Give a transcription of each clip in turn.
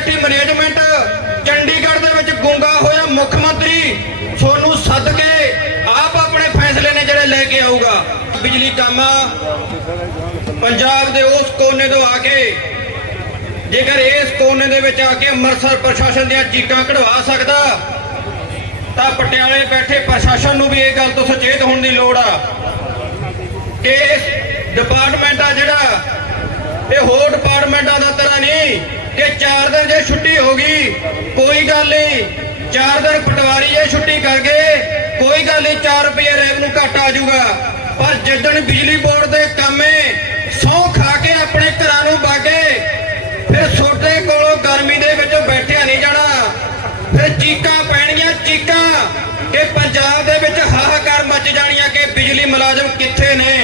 ਬੈਠੀ ਮੈਨੇਜਮੈਂਟ ਚੰਡੀਗੜ੍ਹ ਦੇ ਵਿੱਚ ਗੁੰਗਾ ਹੋਇਆ ਮੁੱਖ ਮੰਤਰੀ। ਤੁਹਾਨੂੰ ਸੱਦ ਕੇ ਆਪ ਆਪਣੇ ਫੈਸਲੇ ਨੇ ਜਿਹੜੇ ਲੈ ਕੇ ਆਊਗਾ। ਬਿਜਲੀ ਕੰਮ ਪੰਜਾਬ ਦੇ ਉਸ ਕੋਨੇ ਤੋਂ ਆ ਕੇ ਜੇਕਰ ਇਸ ਕੋਨੇ ਦੇ ਵਿੱਚ ਆ ਕੇ ਅੰਮ੍ਰਿਤਸਰ ਪ੍ਰਸ਼ਾਸਨ ਦੀਆਂ ਚੀਕਾਂ ਕਢਵਾ ਸਕਦਾ, ਤਾਂ ਪਟਿਆਲੇ ਬੈਠੇ ਪ੍ਰਸ਼ਾਸਨ ਨੂੰ ਵੀ ਇਹ ਗੱਲ ਤੋਂ ਸੁਚੇਤ ਹੋਣ ਦੀ ਲੋੜ ਆ ਕਿ ਇਸ ਡਿਪਾਰਟਮੈਂਟ ਆ ਜਿਹੜਾ, ਇਹ ਹੋਰ ਡਿਪਾਰਟਮੈਂਟਾਂ ਦਾ ਤਰ੍ਹਾਂ ਨਹੀਂ। ਦਿਨ ਜੇ ਛੁੱਟੀ ਹੋ ਗਈ, ਕੋਈ ਗੱਲ ਨਹੀਂ। 4 ਦਿਨ ਪਟਵਾਰੀ ਜੇ ਛੁੱਟੀ ਕਰ ਗਏ, ਕੋਈ ਗੱਲ ਨਹੀਂ 4 ਰੁਪਏ ਰੈਵਨਿਊ ਘੱਟ ਆ ਜਾਊਗਾ। ਪਰ ਜਿੱਦਣ ਬਿਜਲੀ ਬੋਰਡ ਦੇ ਕੰਮੇ ਸੌ ਖਾ ਕੇ ਆਪਣੇ ਘਰਾਂ ਨੂੰ ਬਾਗੇ ਫਿਰ ਛੋਟੇ ਕੋਲੋਂ ਗਰਮੀ ਦੇ ਵਿੱਚ ਬੈਠਿਆ ਨਹੀਂ ਜਾਣਾ। ਫਿਰ ਚੀਕਾਂ ਪੈਣੀਆਂ ਚੀਕਾਂ ਕਿ ਪੰਜਾਬ ਦੇ ਵਿੱਚ ਹਾਹਾਕਾਰ ਮਚ ਜਾਣੀਆਂ ਕਿ ਬਿਜਲੀ ਮੁਲਾਜ਼ਮ ਕਿੱਥੇ ਨੇ।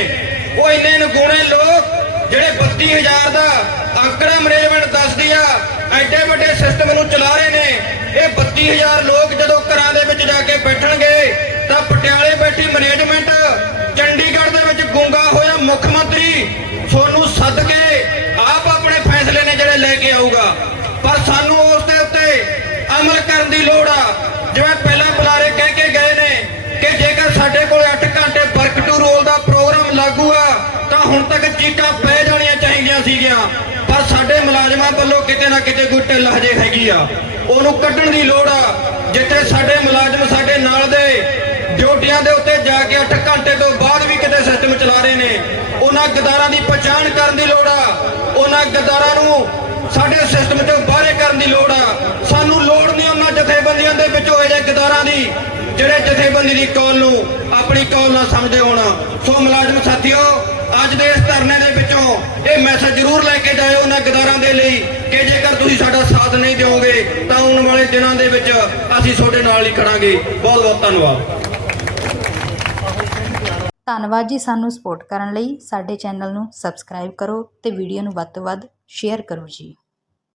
ਉਹ ਇੰਨੇ ਨਗੁਣੇ ਲੋਕ ਜਿਹੜੇ 32000 ਦਾ ਅੰਕੜਾ ਮੈਨੇਜਮੈਂਟ 35000 ਲੋਕ ਜਦੋਂ ਘਰਾਂ ਦੇ ਵਿੱਚ ਜਾ ਕੇ ਬੈਠਣਗੇ, ਤਾਂ ਪਟਿਆਲੇ ਬੈਠੀ ਮੈਨੇਜਮੈਂਟ ਚੰਡੀਗੜ੍ਹ ਦੇ ਵਿੱਚ ਗੁੰਗਾ ਹੋਇਆ ਮੁੱਖ ਮੰਤਰੀ। ਸੋਨੂੰ ਸੱਦ ਕੇ ਆਪ ਆਪਣੇ ਫੈਸਲੇ ਨੇ ਜਿਹੜੇ ਲੈ ਕੇ ਆਊਗਾ। ਪਰ ਸਾਨੂੰ ਉਸ ਦੇ ਉੱਤੇ ਅਮਲ ਕਰਨ ਦੀ ਲੋੜ ਆ। ਜਿਵੇਂ ਪਹਿਲਾਂ ਬੁਲਾਰੇ ਕਹਿ ਕੇ ਗਏ ਨੇ ਕਿ ਜੇਕਰ ਸਾਡੇ ਕੋਲ 8 ਘੰਟੇ ਵਰਕ ਟੂ ਰੋਲ ਦਾ ਪ੍ਰੋਗਰਾਮ ਲਾਗੂ ਆ, ਤਾਂ ਹੁਣ ਤੱਕ ਚੀਕਾ ਮੁਲਾਜ਼ਮਾਂ ਵੱਲੋਂ ਕਿਤੇ ਨਾ ਕਿਤੇ ਕੋਈ ਢਿੱਲ ਹਜੇ ਹੈਗੀ ਆ। ਉਹਨੂੰ ਕੱਢਣ ਦੀ ਲੋੜ ਆ। ਜਿੱਥੇ ਸਾਡੇ ਮੁਲਾਜ਼ਮ ਸਾਡੇ ਨਾਲ ਦੇ ਡਿਊਟੀਆਂ ਦੇ ਉੱਤੇ ਜਾ ਕੇ 8 ਘੰਟੇ ਤੋਂ ਬਾਅਦ ਵੀ ਕਿਤੇ ਸਿਸਟਮ ਚਲਾ ਰਹੇ ਨੇ। ਉਹਨਾਂ ਗਦਾਰਾਂ ਦੀ ਪਛਾਣ ਕਰਨ ਦੀ ਲੋੜ ਆ। ਉਹਨਾਂ ਗਦਾਰਾਂ ਨੂੰ ਸਾਡੇ ਸਿਸਟਮ ਚੋਂ ਬਾਹਰੇ ਕਰਨ ਦੀ ਲੋੜ ਆ। ਸਾਨੂੰ ਲੋੜ ਨਹੀਂ ਉਹਨਾਂ ਜਥੇਬੰਦੀਆਂ ਦੇ ਵਿੱਚ ਹੋਏ ਜੇ ਗਦਾਰਾਂ ਦੀ, ਜਿਹੜੇ ਜਥੇਬੰਦੀ ਦੀ ਕੌਲ ਨੂੰ ਆਪਣੀ ਕੌਲ ਨਾਲ ਸਮਝਦੇ ਹੋਣ। ਸੋ ਮੁਲਾਜ਼ਮ ਸਾਥੀਓ ਅੱਜ ਦੇ ਇਸ ਧਰਨੇ ਦੇ ਵਿੱਚੋਂ ਇਹ ਮੈਸੇਜ ਜ਼ਰੂਰ ਲੈ ਕੇ ਜਾਇਓ ਉਹਨਾਂ ਗਦਾਰਾਂ ਦੇ ਲਈ ਕਿ ਜੇਕਰ ਤੁਸੀਂ ਸਾਡਾ ਸਾਥ ਨਹੀਂ ਦਿਓਗੇ, ਤਾਂ ਆਉਣ ਵਾਲੇ ਦਿਨਾਂ ਦੇ ਵਿੱਚ ਅਸੀਂ ਤੁਹਾਡੇ ਨਾਲ ਹੀ ਖੜਾਂਗੇ। ਬਹੁਤ ਬਹੁਤ ਧੰਨਵਾਦ। ਧੰਨਵਾਦ ਜੀ ਸਾਨੂੰ ਸਪੋਰਟ ਕਰਨ ਲਈ। ਸਾਡੇ ਚੈਨਲ ਨੂੰ ਸਬਸਕ੍ਰਾਈਬ ਕਰੋ ਤੇ ਵੀਡੀਓ ਨੂੰ ਵੱਧ ਤੋਂ ਵੱਧ ਸ਼ੇਅਰ ਕਰੋ ਜੀ।